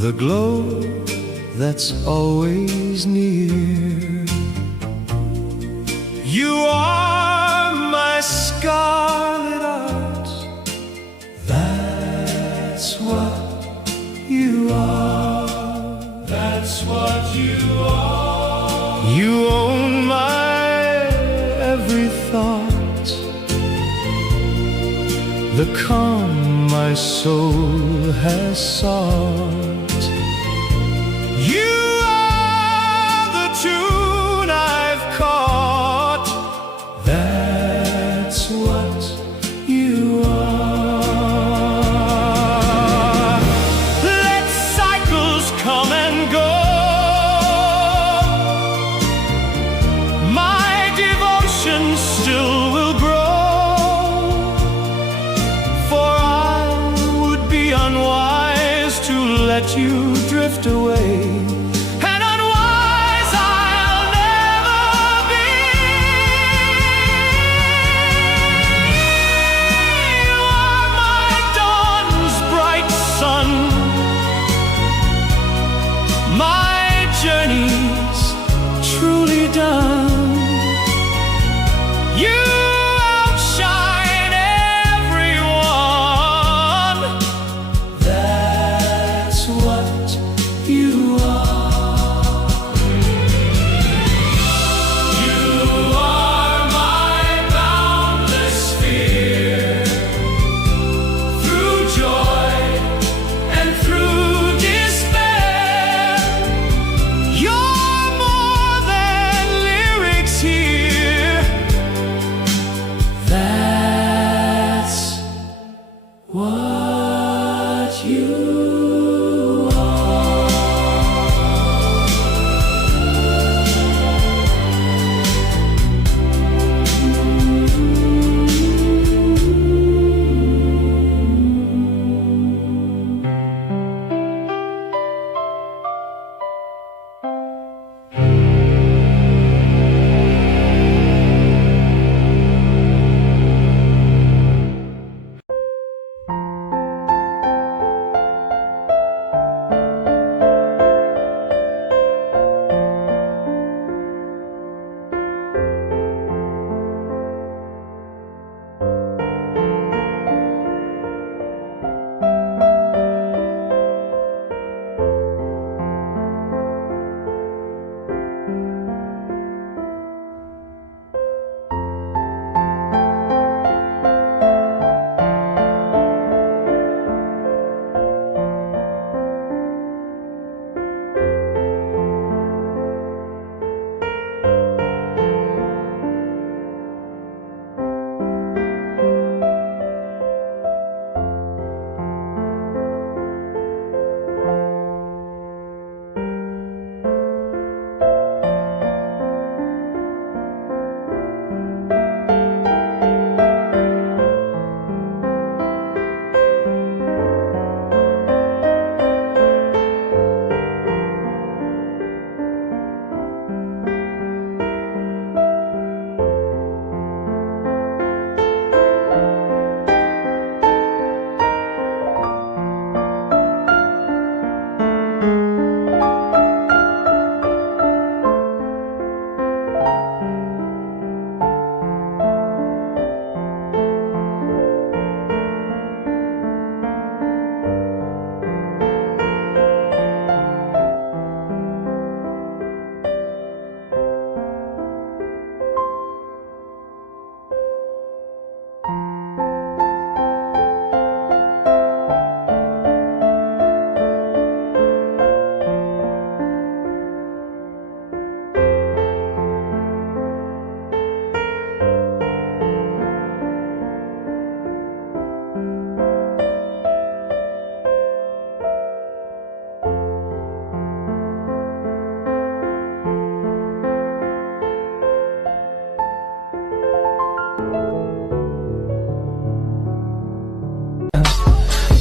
the glow that's always near. You are my scarlet art, that's what you are. That's what you are. You own my every thought, the calm my soul has sought. You are the tune I've caught, that's what you are. Let cycles come and go, my devotion still will grow, for I would be unwise to let you drift away, and unwise I'll never be. You are my dawn's bright sun, my journey's truly done. You outshine everyone, that's what you are. You are my boundless fear, through joy and through despair. You're more than lyrics here, that's what you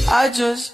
I just